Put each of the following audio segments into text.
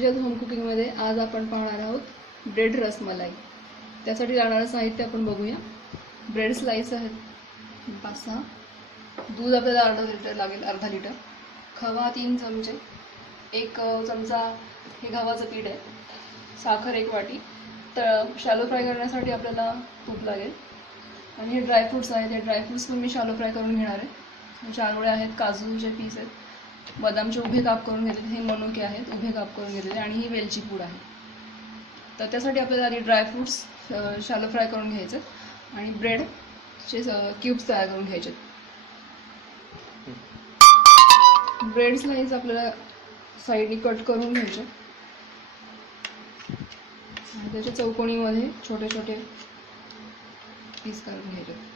क्षितिजाज home कुकिंगमध्ये आज आपण पाहणार आहोत ब्रेड रसमलाई। त्यासाठी लागणारं साहित्य आपण बघूया। ब्रेड स्लाइस आहेत 5-6, दूध आपल्याला अर्धा लिटर लागेल, अर्धा लिटर, खवा 3 चमचे, 1 चमचा हे गव्हाचं पीठ आहे, साखर 1 वाटी, शॅलो फ्राय करण्यासाठी आपल्याला तूप लागेल आणि हे ड्रायफ्रूट्स आहेत। हे ड्रायफ्रूट्स पण मी शॅलो फ्राय करून घेणार आहे। चारोळे आहेत, काजूचे पीस आहेत, बदामचे उभे काप करून घेतले, हे मनुके आहेत उभे काप करून घेतलेले, आणि ही वेलची पूड आहे। तर त्यासाठी आपल्याला आधी ड्रायफ्रूट्स शॅलो फ्राय करून घ्यायचे आणि ब्रेडचे क्यूब्स तयार करून घ्यायचे। ब्रेड स्लाइस आपल्याला साईडनी कट करून घ्यायचे आणि त्याच्या चौकोनीमध्ये छोटे छोटे पीस करून घ्यायचे।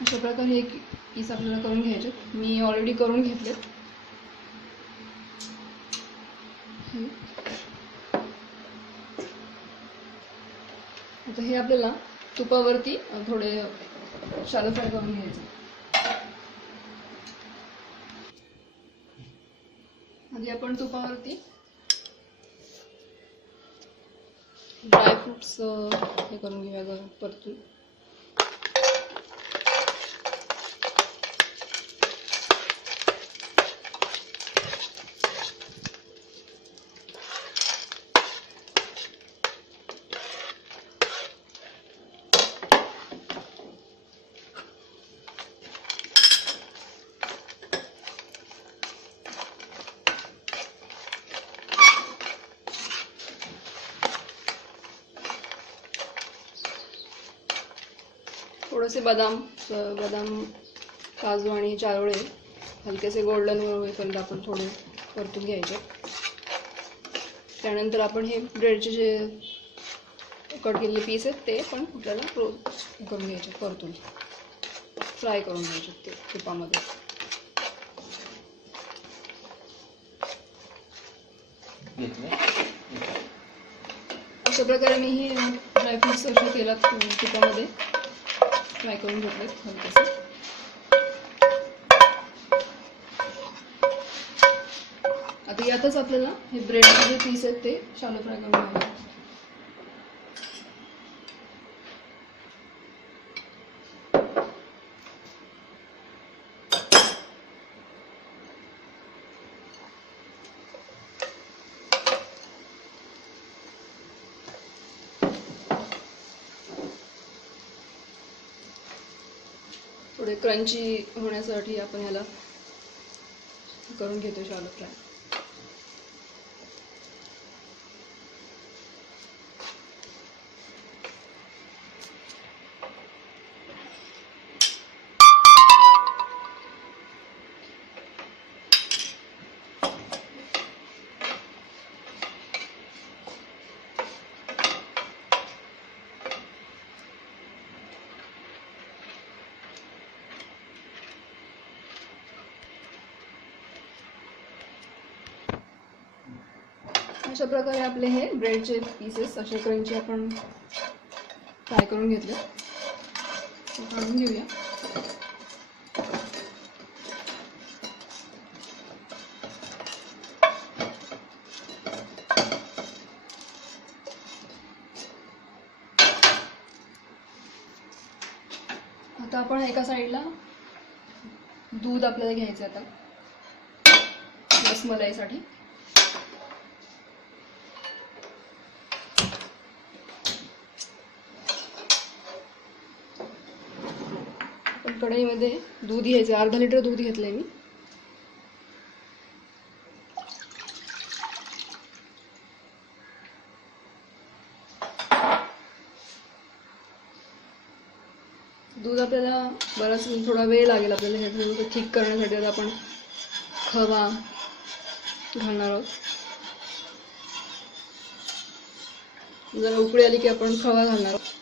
अशा प्रकारे एक पीस आपल्याला करून घ्यायचे। मी ऑलरेडी करून घेतले। आता हे आपल्याला तुपावरती थोडे शॅलो फ्राय करून घ्यायचे। आधी आपण तुपावरती ड्रायफ्रूट्स हे करून घेऊया परतून। थोडेसे बदाम, काजू आणि चारोळे हलकेसे गोल्डन होईपर्यंत आपण थोडे परतून घ्यायचे। त्यानंतर आपण हे ब्रेडचे जे कट केलेले पीस आहेत ते पण आपल्याला करून घ्यायचे, परतून फ्राय करून घ्यायचे ते तुपामध्ये। अशा प्रकारे मी हे ड्रायफ्रूट्स अशा तेलात तुपामध्ये फ्राय करून घेतलेत हलकेसे। आता यातच आपल्याला हे ब्रेडचे जे पीस आहेत ते शॅलो फ्राय करून घ्यायचे। थोडे क्रंची होण्यासाठी आपण याला करून घेतो शॅलो फ्राय। अशा प्रकारे आपले हे ब्रेडचे पीसेस असे क्रंची आपण फ्राय करून घेतले, काढून घेऊया। आता आपण एका साईडला दूध आपल्याला घ्यायचं आता रसमलाईसाठी। कढईमध्ये दूध घ्यायचं, अर्धा लिटर दूध घेतलंय मी। दूध आपल्याला बराच थोडा वेळ लागेल आपल्याला हे थोडं थिक करण्यासाठी। आता आपण खवा घालणार आहोत। जरा उकळी आली की आपण खवा घालणार आहोत।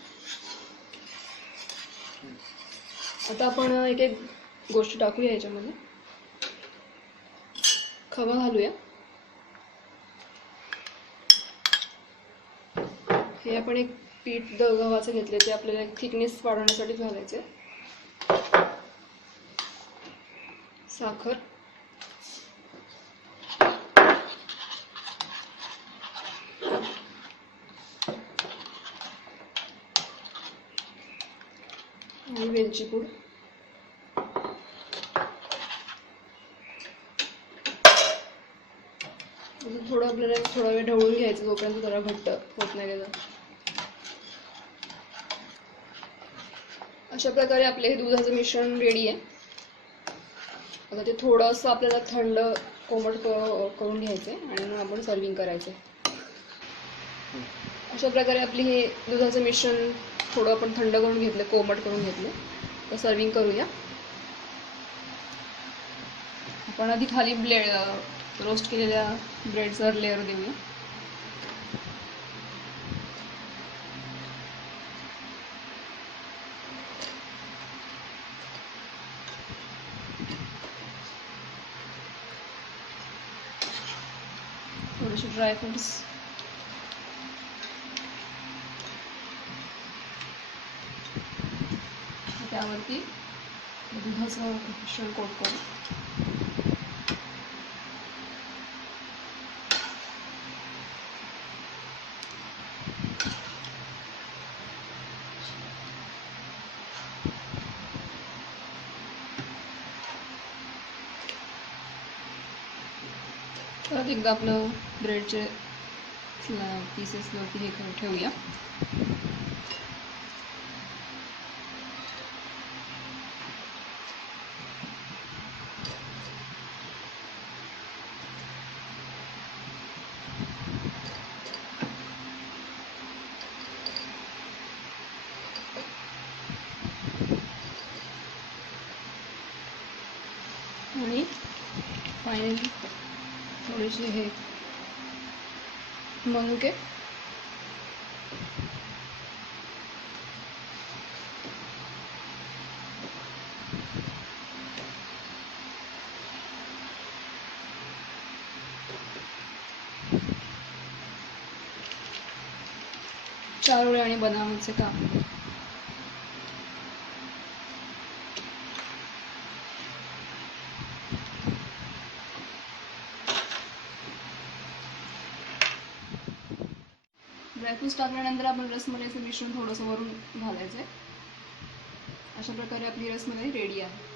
आता आपण एक गोष्टी टाकूया याच्यामध्ये. खवा घालूया. हे आपण एक पीठ गव्हाचं घेतले, ते आपल्याला एक थिकनेस वाढवण्यासाठी घालायचे. साखर, आणि वेलची पूड. थोडं आपल्याला थोडा वेळ ढवळून घ्यायचं, जोपर्यंत जरा घट्ट होत नाही त्याचं. अशा प्रकारे आपले हे दुधाचं मिश्रण रेडी आहे. आता ते थोडंसं आपल्याला थंड कोमट करून घ्यायचं आहे आणि मग आपण सर्विंग करायचं. अशा प्रकारे आपली हे दुधाचं मिश्रण थोडं आपण थंड करून घेतलं, कोमट करून घेतलं. तर सर्विंग करूया. आपण आधी खाली रोस्ट केलेल्या ब्रेडचा लेअर देऊया. थोडेसे ड्रायफ्रुट्स, त्यावरती दुधाचं मिश्रण कोट करू. परत एकदा आपलं ब्रेडचे पीसेसवरती हे करून ठेवूया. आणि फायनली थोडेसे हे मनुके, चारोळे आणि बदामाचे काप. ड्रायफ्रूट्स टाकल्यानंतर आपण रसमलाईचं मिश्रण थोडंसं वरून घालायचं आहे. अशा प्रकारे आपली रसमलाई रेडी आहे.